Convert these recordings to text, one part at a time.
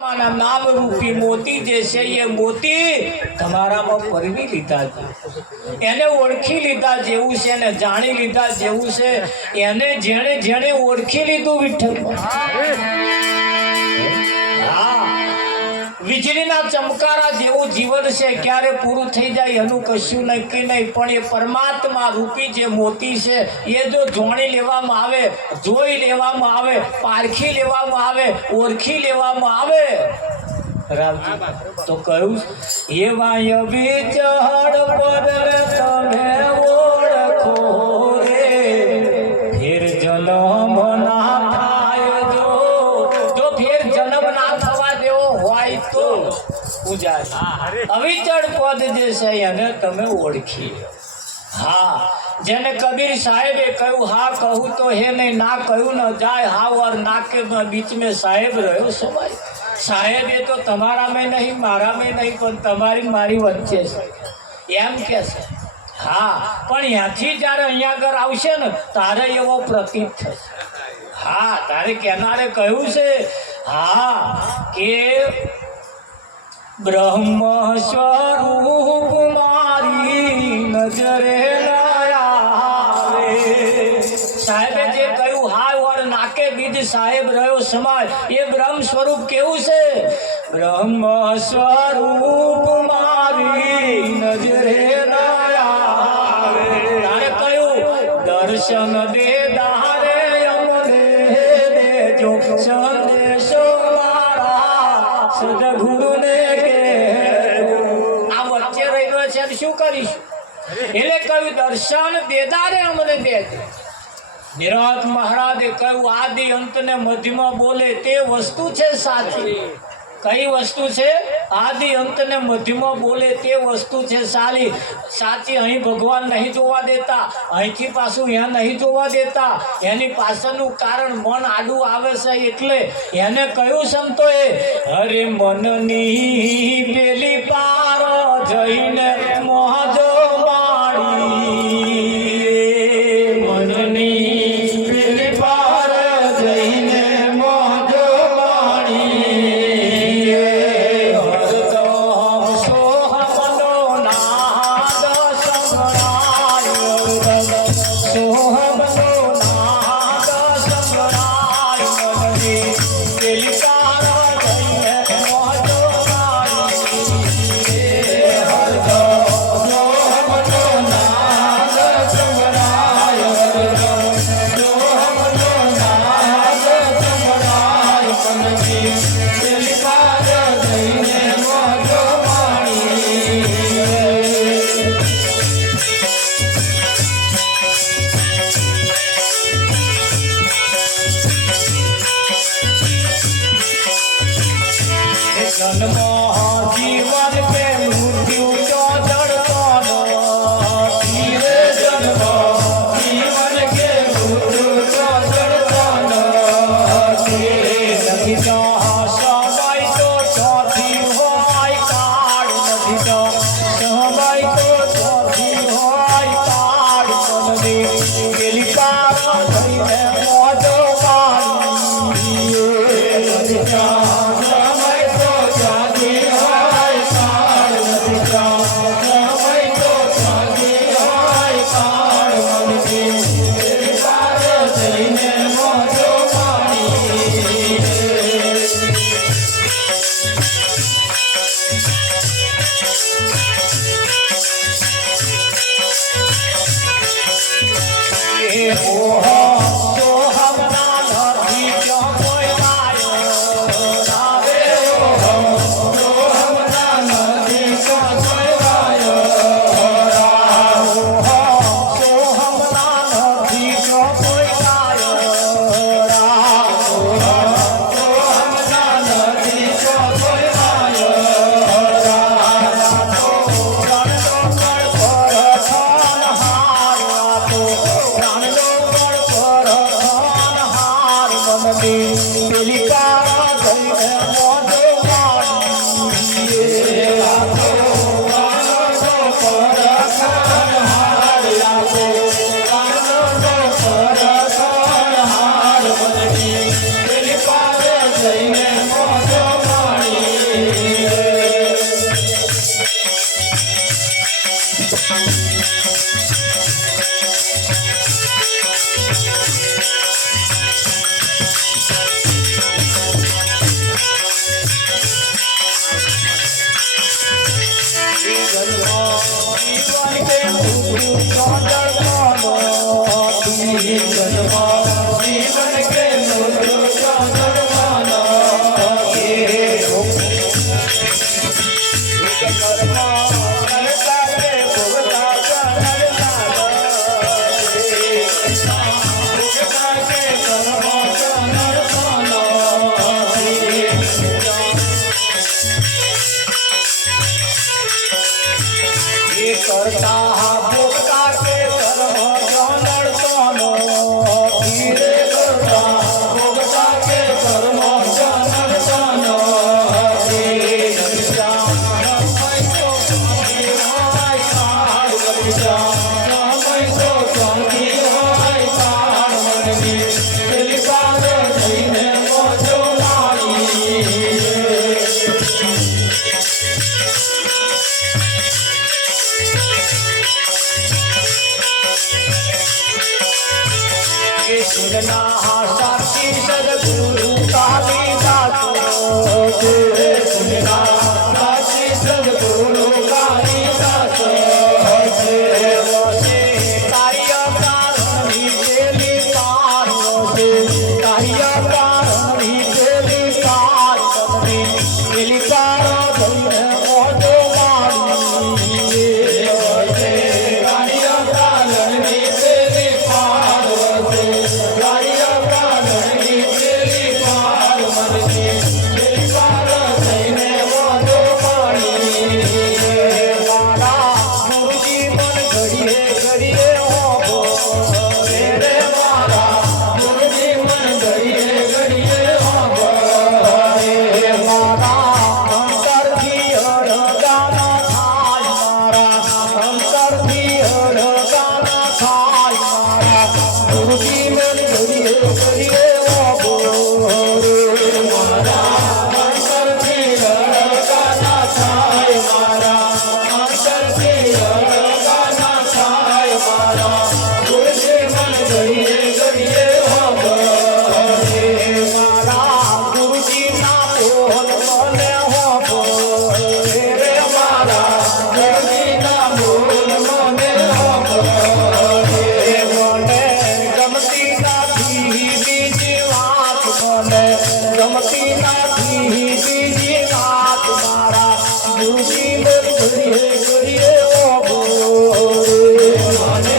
नाम रूपी मोती जैसे ये मोती તમારામાં પરવી લીધા છે, એને ઓળખી લીધા જેવું છે ને જાણી લીધા જેવું છે, એને જેણે જેણે ઓળખી લીધું વિઠ્ઠલ વીજળીના ચમકારા જેવું જીવન છે, ક્યારે પૂરું થઈ જાય એનું કશું નક્કી નહીં, પણ એ પરમાત્મા રૂપી જે મોતી છે એ જો જોણી લેવામાં આવે, જોઈ લેવામાં આવે, પારખી લેવામાં આવે, ઓળખી લેવામાં આવે રામજી તો કહ્યું એવા વિચહડ પર તમે ઓળખો રે ફેર જન્મ ના થાય જો ફેર જન્મ ના થવા દેવો હોય તો પૂજા અવિચળ પદ જે છે એને તમે ઓળખી હા, જેને કબીર સાહેબે કહ્યું હા કહું તો હે નહીં, ના કહ્યું ન જાય હા और ना के बीच में साहेब રહ્યો સવાય સાહેબ એ તો તમારા में નહીં મારા में નહીં પણ તમારી મારી વચ્ચે છે એમ કે છે હા, પણ ત્યાંથી જ્યારે અહીંયા આગળ આવશે ને તારે એવો પ્રતીત થશે હા, તારે કેનારે કહ્યું છે હા કે બ્રહ્મ સ્વરૂપ મારી નજરે સાહેબે જે કહ્યું હા और નાકે બીજ સાહેબ રહ્યો સમાજ એ બ્રહ્મ સ્વરૂપ કેવું છે, બ્રહ્મ સ્વરૂપ મારી નજરે તારે કહ્યું દર્શન દે દારે અમને દેજો સંદેશો મારા સદગુરુને કે આ વચ્ચે રહ્યો છે શું કરીશું એટલે કહ્યું દર્શન દેદારે અમને દેજો। નિરાત મહારાજે કહ્યું આદિ અંત ને મધ્યમાં બોલે તે વસ્તુ છે સાચી, કઈ વસ્તુ છે આદિ અંત ને મધ્યમાં બોલે તે વસ્તુ છે સાચી। અહીં ભગવાન નહીં જોવા દેતા, અહીંથી પાછું ત્યાં નહીં જોવા દેતા, એની પાછળનું કારણ મન આડું આવે છે એટલે એને કહ્યું સંતોએ અરે મનની પેલી પાર જઈને મોહજો માડી મનની जीवन पे मृत्यु तो जड़ता धीरे जन्म जीवन के मृत्यु तो जड़ता नहीं तो सबाई तो साथी होय काढ़ नहीं तो सबाई तो साथी होय काढ़ नदी गेली पार धईने मोजो मारी જઈને મોજો સુનના સાક્ષી સદગુરુ કાલિદાસ સુનના સાક્ષી સદગુરુ કાલિદાસ કાર્ય કારણ વિશેની કાર કાર્ય કારણ વિશેની કાર પેલી કાર થઈને મોજો મારી કાર્ય કારણ વિશેની કાર કાર્ય કારણ વિશેની કાર મને પેલી કાર થઈને મોજો મારી મારા ગુરુજી મન ઘડીએ ઘડીએ હોબો રે મારા ગુરુજી મન ઘડીએ ઘડીએ હોબો રે મારા અંતરથી અડગાના થાય મારા અંતરથી અડગાના થાય મારા ગુરુજી મન ઘડીએ ઘડીએ હોબો રે મારા અંતરથી અડગાના થાય મારા અંતરથી અડગાના થાય મારા ગુરુજી મન ઘડીએ ઘડીએ હોબો રે મારા ગુરુજીના બોલ મને હોબો રે મારા ગુરુજીના બોલ મને હોબો રે મને ગમતી નથી બીજી વાત મને ગમતી નથી બીજી વાત મારા ગુરુજી મન ઘડીએ ઘડીએ હોબો રે મને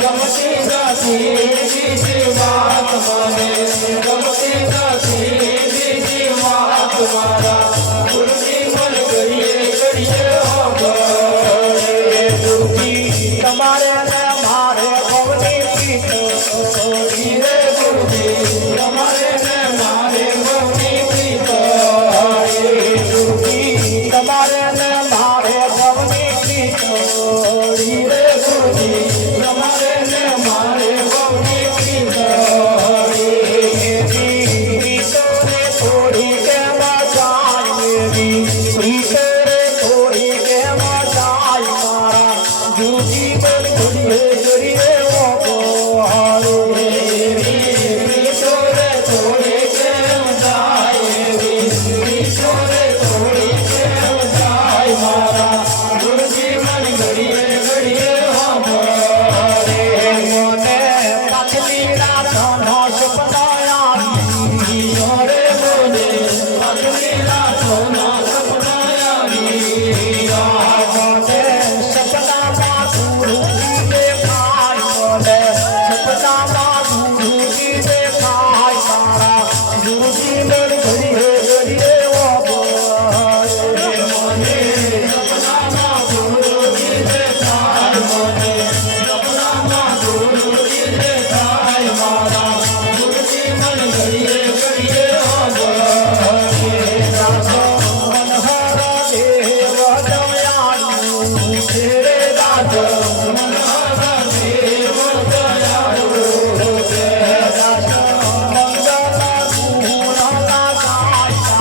ગમતી નથી બીજી વાત મને ગમતી નથી બીજી વાત મારા ગુરુજી મન ઘડીએ ઘડીએ હોબો રે ગુરુજી તમારે ને મારે ભવની પ્રીત રે ગુરુજી તમારે ને મારે ભવની પ્રીત રે ગુરુજી તમારે ને મારે ભવની પ્રીત રે ગુરુજી તમારે ને મારે ભવની પ્રીત રે થોડી કેમ જાય એવી પ્રીતરે થોડી કેમ જાય મારા ગુરુજી મન ઘડીએ ઘડીએ હોબો રે પ્રીતરે થોડી કેમ જાય એવી પ્રીતરે થોડી કેમ જાય મારા ગુરુજી મન ઘડીએ ઘડીએ હોબો રે મને પાછલી રાતનો સપના આવી રે મને પાછલી રાતનો સપના આવી મને સપનામાં ગુરુજી દેખાય મને સપનામાં ગુરુજી દેખાય મારા ગુરુજી મન ઘડીએ ઘડીએ હોબો રે મને સપનામાં ગુરુજી દેખાય મને સપનામાં ગુરુજી દેખાય મારા ગુરુજી મન ઘડીએ ઘડીએ હોબો રે દાસો મનહર દેવ દયાળુ છે રે દાસો મનહર દેવ દયાળુ છે દાસો મંગલ ગુણ લાગાય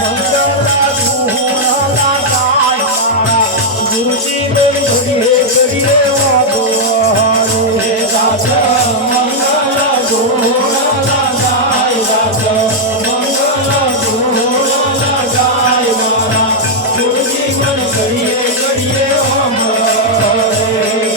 મંગલ ગુણ લાગાય મારા ગુરુજી મન ઘડીએ ઘડીએ હોબો રે દાસો મંગલ ગુણ લાગાય દાસો મંગલ ગુણ લાગાય મારા ગુરુજી મન ઘડીએ ઘડીએ હોબો રે